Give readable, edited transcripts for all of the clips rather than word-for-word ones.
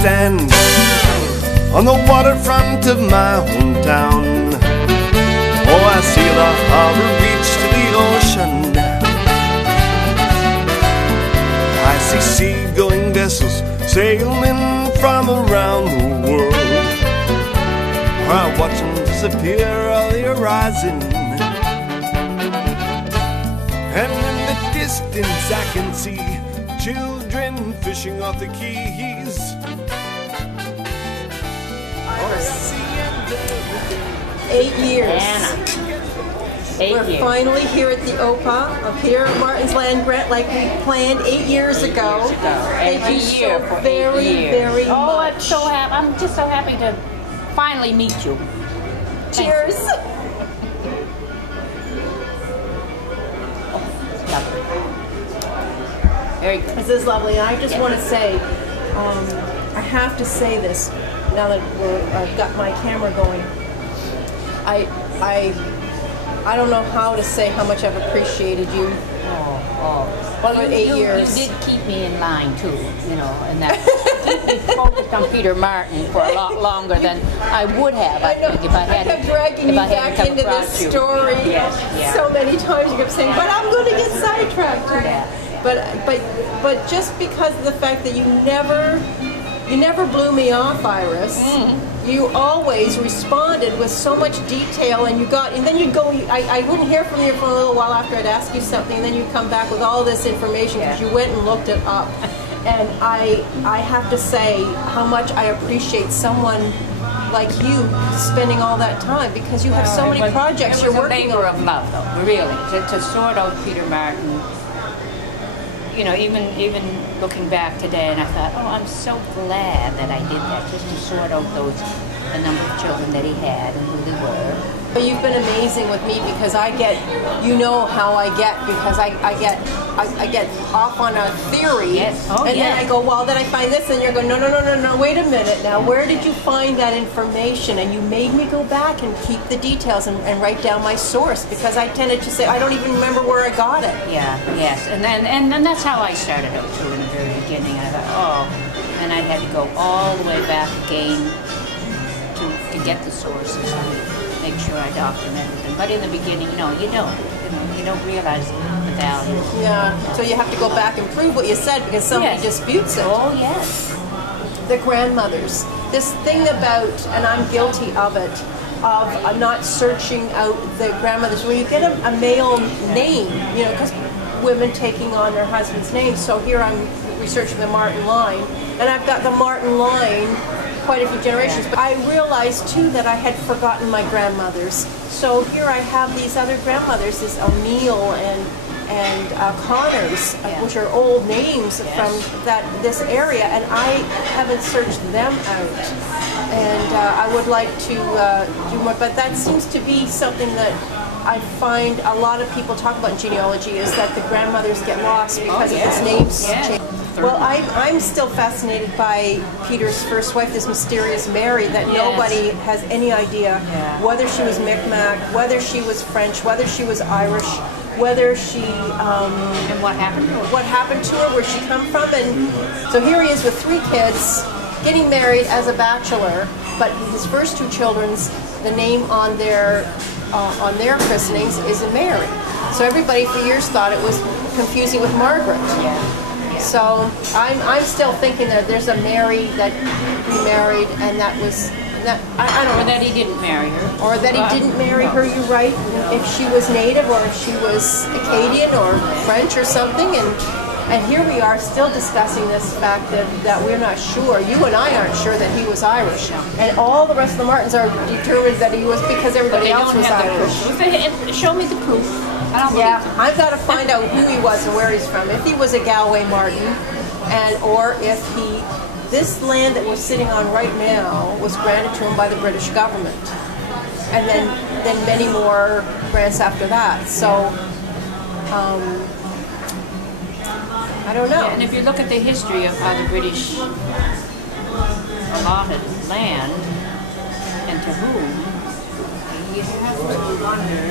stand on the waterfront of my hometown. Oh, I see the harbor reach to the ocean. I see seagoing vessels sailing from around the world. I watch them disappear on the horizon, and in the distance I can see children fishing off the quays. Iris, 8 years. We're finally here at the OPA of Peter Martin's land grant, like we planned 8 years ago. Thank you so very much. Oh, I'm so happy. I'm just so happy to finally meet you. Cheers. Very good. This is lovely. And I just want to say, I have to say this now that I've got my camera going. I don't know how to say how much I've appreciated you. Well, for 8 years. You did keep me in line too, you know, and that keep me focused on Peter Martin for a lot longer than I would have. I think if I had. I kept dragging you back into this story so many times. You kept saying, "But I'm going to get sidetracked." Yeah. But just because of the fact that you never blew me off, Iris. You always responded with so much detail, and then you'd go. I wouldn't hear from you for a little while after I'd ask you something, and then you'd come back with all this information because you went and looked it up. And I have to say how much I appreciate someone like you spending all that time, because you have so many projects you're working on. It was a labor of love, though, really, to sort out Peter Martin. You know, even looking back today, and I thought, oh, I'm so glad that I did that, just to sort out the number of children that he had and who they were. But you've been amazing with me, because I get, you know how I get, because I get off on a theory, and then I go, well, then I find this, and you're going, no, wait a minute now, where did you find that information? And you made me go back and keep the details and write down my source, because I tended to say, I don't even remember where I got it. And then that's how I started out too in the very beginning. I thought, oh, and I had to go all the way back again to get the sources and make sure I documented them. But in the beginning, no, you don't realize the value. Yeah, so you have to go back and prove what you said, because somebody disputes it. Oh, yes. The grandmothers. This thing about, and I'm guilty of it, of not searching out the grandmothers. When you get a male name, you know, because women taking on their husband's name. So here I'm researching the Martin line, and I've got the Martin line quite a few generations, but I realized too that I had forgotten my grandmothers. So here I have these other grandmothers, this O'Neill and Connors, which are old names from this area, and I haven't searched them out. And I would like to do more, but that seems to be something that I find a lot of people talk about in genealogy, is that the grandmothers get lost because of this names change. Well, I'm still fascinated by Peter's first wife, this mysterious Mary, that nobody has any idea whether she was Micmac, whether she was French, whether she was Irish, whether she and what happened to her. What happened to her, where she come from, and so here he is with 3 kids, getting married as a bachelor, but his first 2 children's, the name on their christenings is a Mary. So everybody for years thought it was confusing with Margaret. So I'm still thinking that there's a Mary that remarried, and that was that I don't know. Or that he didn't marry her. Or that he didn't marry her. You're right. If she was native, or if she was Acadian or French or something, and here we are still discussing this fact that we're not sure. You and I aren't sure that he was Irish, and all the rest of the Martins are determined that he was, because everybody else was Irish. Show me the proof. I've got to find out who he was and where he's from. If he was a Galway Martin, or if this land that we're sitting on right now was granted to him by the British government, and then many more grants after that. So I don't know. And if you look at the history of how the British allotted land and to whom, you have to wonder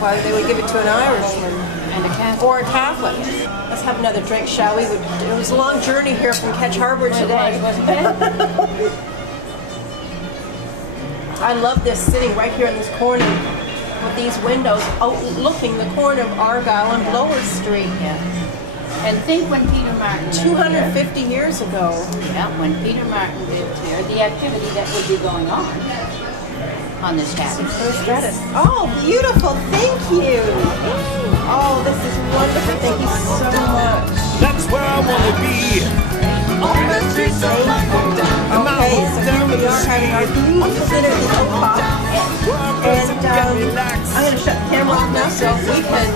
why they would give it to an Irishman. And a Catholic. Or a Catholic. Let's have another drink, shall we? It was a long journey here from Ketch Harbor today. It was, wasn't it? I love this, sitting right here in this corner with these windows overlooking the corner of Argyle and Blower Street. Yeah. And think when Peter Martin lived 250 years ago. Yeah, when Peter Martin lived here, the activity that would be going on this cabin. Oh, beautiful. Thank you. Oh, this is wonderful. Thank you so much. That's where I want to be. On the streets of my hometown. Okay, so here we are having our beautiful dinner at the Oak Pop. And I'm going to shut the camera off now so we can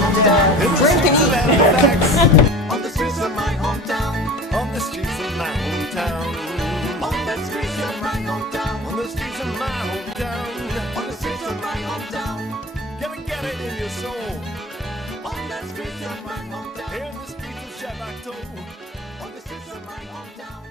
drink and eat. On the streets of my hometown. On the streets of my hometown. On the streets of my hometown. On the streets of my hometown. On the streets of my hometown. Gotta get it in your soul. On the streets of my hometown. Here in the streets of Shabbato. On the streets of my hometown.